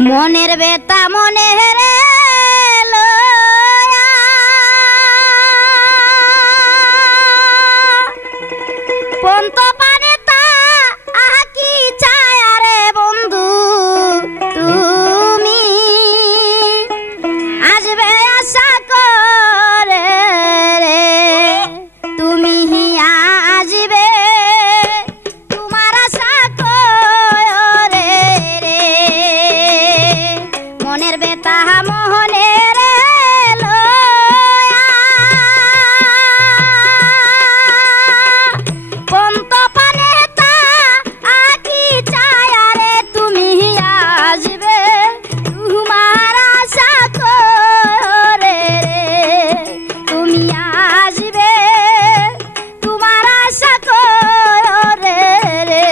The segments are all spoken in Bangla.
মনের বেতা মনে রে লয়া পন্ত পানে তা আকি ছায়া রে বন্ধু তুমি আসবে আশা করে রে তুমি আসবে তোমার আশা করে রে মনের বেতা মোহনে রে লয়া পন্ত পানে তা আকি ছায়া রে তুমি আসবে তোমার আশা করে রে তুমি আসবে তোমার আশা করে রে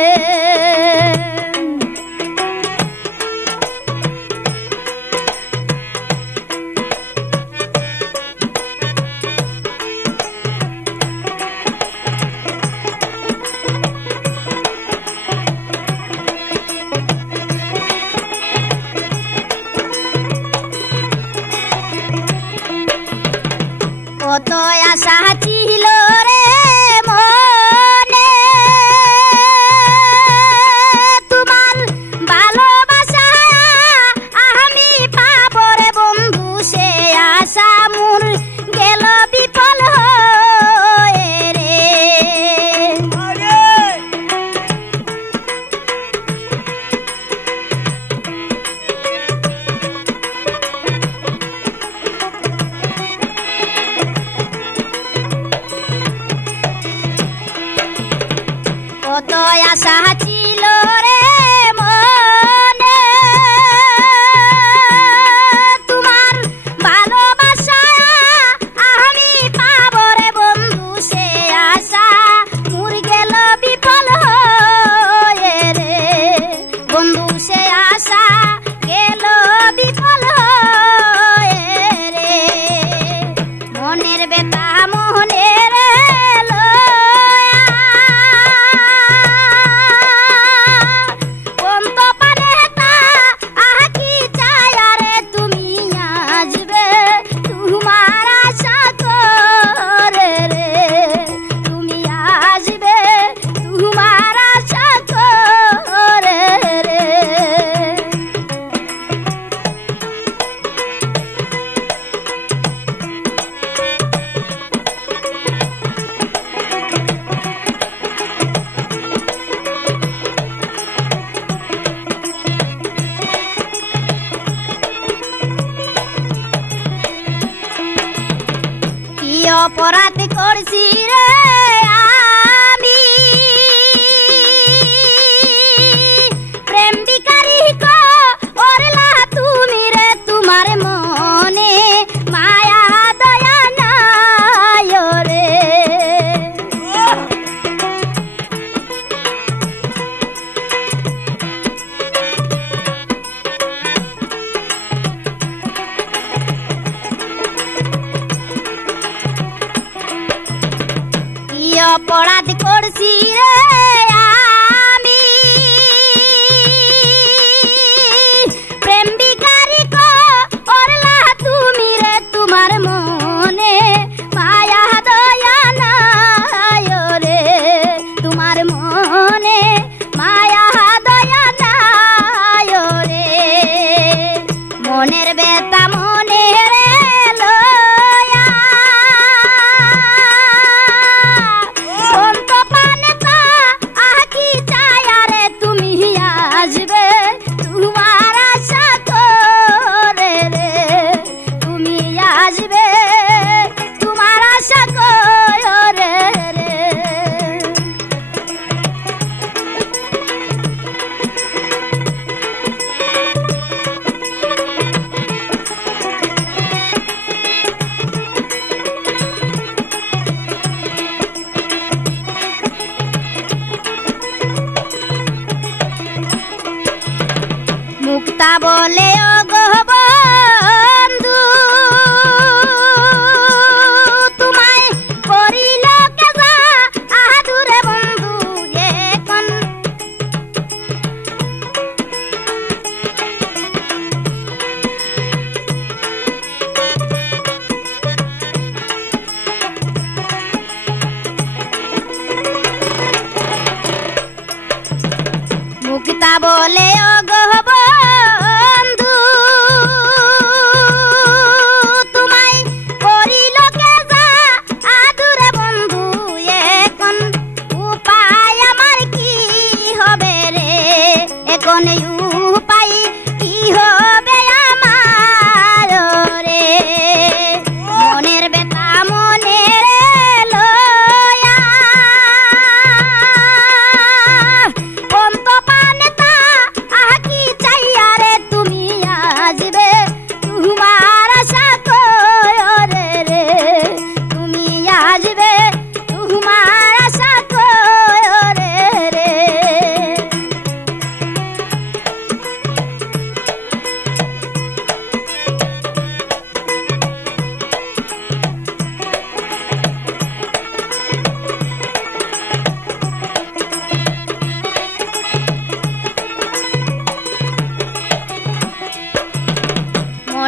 কত আশা ছিল রে মনে তোমার ভালোবাসা আমি পাবো রে বন্ধু সে আশা মোর গেল বিফল হয়ে রে কত আশা ছিল রে মনে তোমার ভালোবাসা আমি পাবো রে বন্ধু সে আশা মোর গেল বিফল হয়ে রে বন্ধু সে আশা গেল বিফল হয়ে রে মনের বেতা মোহনে রে পন্ত পানে তা আকি ছায়া রে তুমি আসবে তোমার আশা করে রে তুমি আসবে তোমার আশা করে রে কি অপরাধ করছি রে আমি প্রেম বিকারি করলা তুমি রে তোমার মনে মায়া দয়া নাই রে কি অপরাধ করছি রে আমি প্রেম বিকারি করলা তুমি রে তোমার মনে মায়া দয়া নাই রে তোমার মনে মায়া দয়া নাই রে মনের বেতা মনে রে লয়া পন্ত পানে তা আকি ছায়া রে তুমি আসবে তোমার আশা করে রে তুমি আসবে তোমার আশা করে রে মুক্তা বলে ও গো বন্ধু তোমায় করিল কেজা আদুরে বন্ধু এখন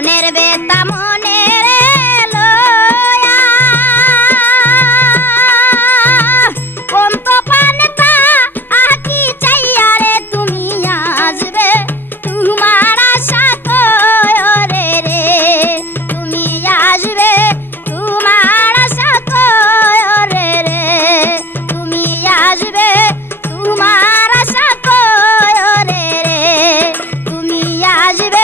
মনের বেতা মনের লয়া কোন্ত পানেতা আকি চাইয়া রে তুমি আসবে তোমার আশা করে রে তুমি আসবে তোমার আশা করে রে তুমি আসবে তোমার আশা করে রে তুমি আসবে